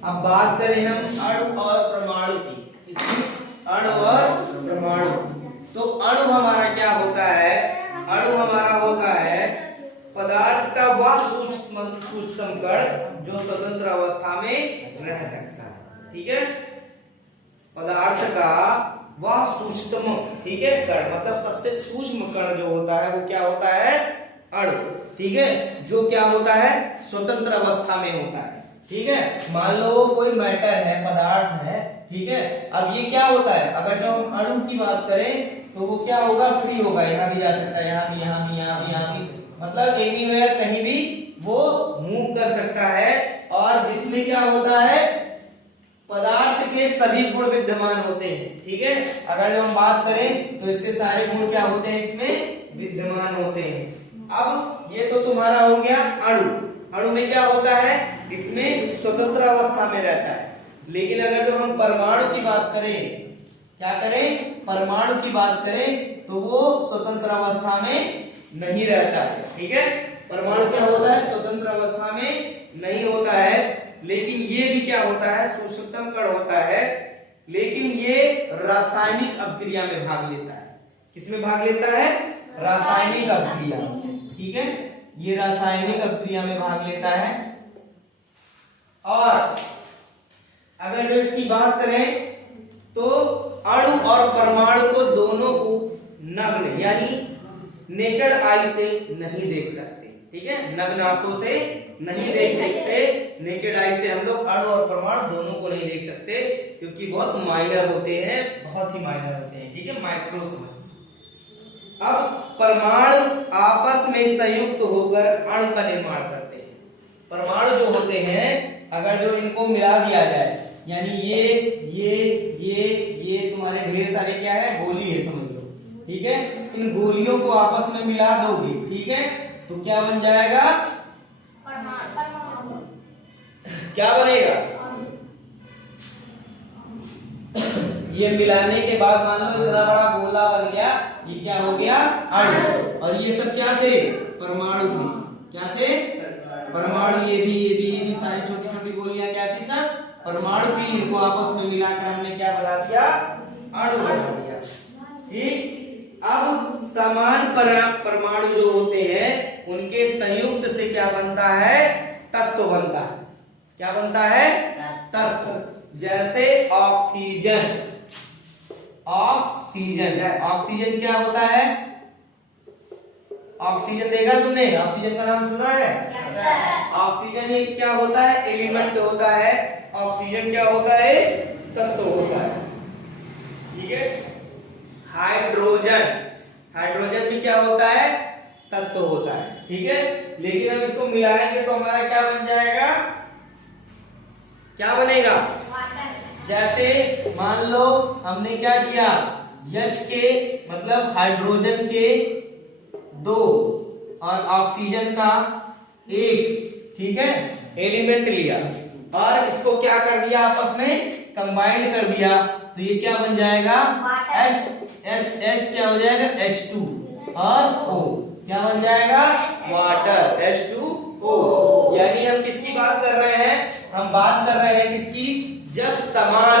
अब बात करें हम अणु और परमाणु की, इसकी अणु और परमाणु। तो अणु हमारा क्या होता है? अणु हमारा होता है पदार्थ का वह सूक्ष्म कण जो स्वतंत्र अवस्था में रह सकता है। ठीक है, पदार्थ का वह सूक्ष्म, ठीक है, कण मतलब सबसे सूक्ष्म कण जो होता है वो क्या होता है? अणु। ठीक है, जो क्या होता है? स्वतंत्र अवस्था में होता है। ठीक है, मान लो कोई मैटर है, पदार्थ है, ठीक है, अब ये क्या होता है? अगर जो हम अणु की बात करें तो वो क्या होगा? फ्री होगा, यहाँ भी जा सकता है, यहाँ भी, यहाँ भी, यहाँ भी, यहाँ भी, मतलब एनीवेयर, कहीं भी वो मूव कर सकता है। और जिसमें क्या होता है? पदार्थ के सभी गुण विद्यमान होते हैं। ठीक है, अगर जो हम बात करें तो इसके सारे गुण क्या होते हैं? इसमें विद्यमान होते हैं। अब ये तो तुम्हारा हो गया अणु। अणु में क्या होता है? इसमें स्वतंत्र अवस्था में रहता है। लेकिन अगर जो हम परमाणु की बात करें, क्या करें? परमाणु की बात करें तो वो स्वतंत्र अवस्था में नहीं रहता है। ठीक है, परमाणु क्या होता है? स्वतंत्र अवस्था में नहीं होता है। लेकिन ये भी क्या होता है? सूक्ष्मतम कण होता है। लेकिन ये रासायनिक अभिक्रिया में भाग लेता है। किसमें भाग लेता है? रासायनिक अभिक्रिया। ठीक है, ये रासायनिक अभिक्रिया में भाग लेता है। और अगर जो इसकी बात करें तो अणु और परमाणु को दोनों को नग्न यानी नेकेड आई से नहीं देख सकते। ठीक है, नग्न आंखों से नहीं देख सकते। नेकेड आई से हम लोग अणु और परमाणु दोनों को नहीं देख सकते, क्योंकि बहुत माइनर होते हैं, बहुत ही माइनर होते हैं। ठीक है, माइक्रोस्कोप। अब परमाणु आपस में संयुक्त होकर अणु का निर्माण करते हैं। परमाणु जो होते हैं, अगर जो इनको मिला दिया जाए, यानी ये तुम्हारे ढेर सारे क्या है? गोली है, समझ लो। ठीक है, इन गोलियों को आपस में मिला दोगे, ठीक है, तो क्या बन जाएगा? क्या बनेगा? ये मिलाने के बाद मान लो इतना बड़ा गोला बन गया, ये क्या हो गया? अणु। और ये सब क्या थे? परमाणु थे। क्या थे? परमाणु। ये भी सारी छोटी छोटी गोलियां क्या थी? सब परमाणु थी। इनको आपस में मिलाकर हमने क्या बना दिया? अणु बना दिया। ठीक, अब समान परमाणु जो होते हैं उनके संयुक्त से क्या बनता है? तत्व बनता है। क्या बनता है? तत्व। जैसे ऑक्सीजन। ऑक्सीजन क्या होता है? ऑक्सीजन देखा तुमने? ऑक्सीजन का नाम सुना है? ऑक्सीजन एक क्या होता है? एलिमेंट होता है। ऑक्सीजन क्या होता है? तत्व होता है। ठीक है, हाइड्रोजन भी क्या होता है? तत्व होता है। ठीक है, लेकिन हम इसको मिलाएंगे तो हमारा क्या बन जाएगा? क्या बनेगा? जैसे मान लो हमने क्या किया? H के मतलब हाइड्रोजन के 2 और ऑक्सीजन का 1, ठीक है, एलिमेंट लिया और इसको क्या कर दिया? आपस में कंबाइंड कर दिया, तो ये क्या बन जाएगा? H क्या हो जाएगा? H2 और O क्या बन जाएगा? Water, H2O। यानी हम किसकी बात कर रहे हैं? हम बात कर रहे हैं किसकी? जब समान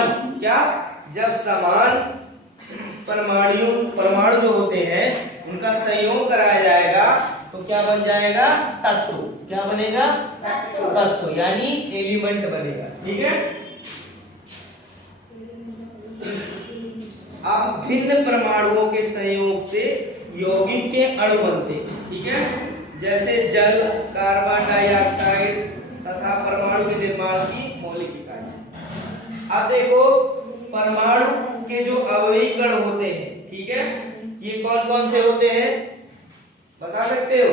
जब समान परमाणु जो होते हैं उनका संयोग कराया जाएगा तो क्या बन जाएगा? तत्व। क्या बनेगा? तत्व यानी एलिमेंट बनेगा। ठीक है, अब भिन्न परमाणुओं के संयोग से यौगिक के अणु बनते हैं। ठीक है, जैसे जल, कार्बन डाइऑक्साइड तथा परमाणु के निर्माण की मौलिक इकाई। अब देखो परमाणु के जो अवयवी कण होते हैं, ठीक है, ये कौन कौन से होते हैं? बता सकते हो?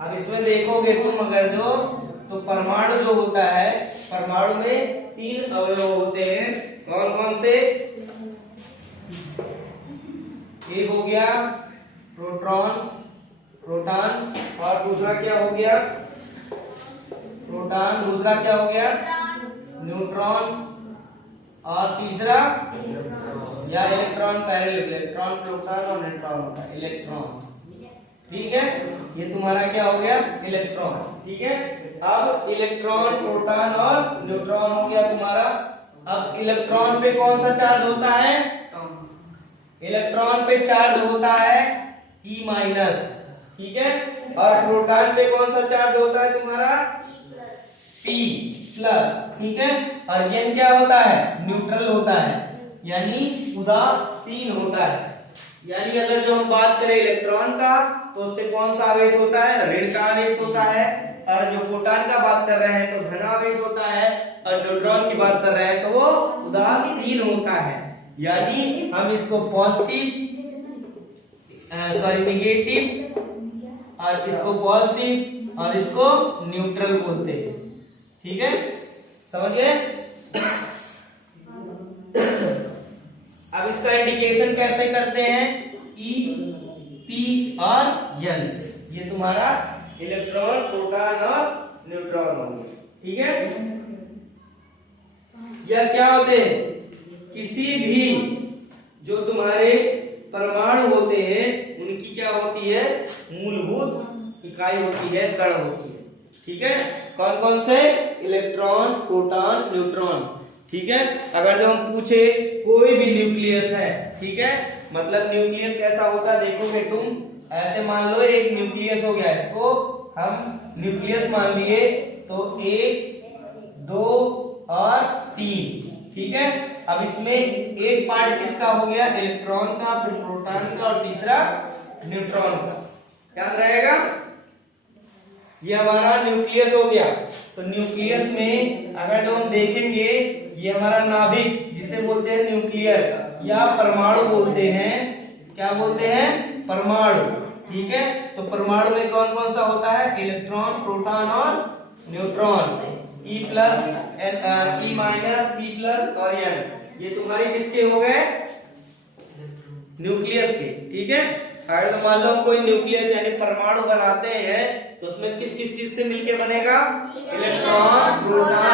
अब इसमें देखोगे तुम अगर जो, तो परमाणु जो होता है, परमाणु में 3 अवयव होते हैं। कौन कौन से? एक हो गया प्रोटॉन और दूसरा क्या हो गया? प्रोटॉन। दूसरा क्या हो गया? न्यूट्रॉन। और तीसरा या इलेक्ट्रॉन। पहले इलेक्ट्रॉन, प्रोटॉन और न्यूट्रॉन होता है इलेक्ट्रॉन। ठीक है, ये तुम्हारा क्या हो गया, इलेक्ट्रॉन। ठीक है, अब इलेक्ट्रॉन, प्रोटॉन और न्यूट्रॉन हो गया तुम्हारा। अब इलेक्ट्रॉन पे कौन सा चार्ज होता है, इलेक्ट्रॉन पे चार्ज होता है E माइनस। ठीक है, और प्रोटॉन पे कौन सा चार्ज होता है तुम्हारा, P प्लस। ठीक है, और ये क्या होता है, न्यूट्रल होता है, यानी उदासीन होता है। यानी अगर जो हम बात करें इलेक्ट्रॉन का तो उस पे कौन सा आवेश होता है, ऋण का आवेश होता है। और जो प्रोटॉन का बात कर रहे हैं तो धन आवेश होता है, और न्यूट्रॉन की बात कर रहे हैं तो वो उदासीन होता है। यानी हम इसको पॉजिटिव नेगेटिव, और इसको पॉजिटिव और इसको न्यूट्रल बोलते हैं। ठीक है, समझ गए। अब इसका इंडिकेशन कैसे करते हैं, E, P और N से। ये तुम्हारा इलेक्ट्रॉन, प्रोटॉन और न्यूट्रॉन होंगे। ठीक है, यह क्या होते हैं, किसी भी जो तुम्हारे परमाणु होते हैं उनकी क्या होती है, मूलभूत इकाई होती है, कण होती है। ठीक है, कौन कौन से, इलेक्ट्रॉन, प्रोटॉन, न्यूट्रॉन। ठीक है, अगर जो हम पूछे कोई भी न्यूक्लियस है, ठीक है, मतलब न्यूक्लियस कैसा होता है देखोगे तुम, ऐसे मान लो एक न्यूक्लियस हो गया, इसको हम न्यूक्लियस मान लिए तो 1 2 और 3। ठीक है, अब इसमें एक पार्ट किसका हो गया, इलेक्ट्रॉन का, फिर प्रोटॉन का और तीसरा न्यूट्रॉन का। याद रहेगा, ये हमारा न्यूक्लियस हो गया। तो न्यूक्लियस में अगर जो हम देखेंगे, ये हमारा नाभिक जिसे बोलते हैं न्यूक्लियर या परमाणु बोलते हैं। क्या बोलते हैं, परमाणु। ठीक है, तो परमाणु में कौन कौन सा होता है, इलेक्ट्रॉन, प्रोटॉन और neutron. E plus, E minus, P plus और N। ये तुम्हारी किसके हो गए, न्यूक्लियस के। ठीक है, अगर तो मान लो हम कोई न्यूक्लियस यानी परमाणु बनाते हैं तो उसमें किस किस चीज से मिलके बनेगा, इलेक्ट्रॉन, प्रोटॉन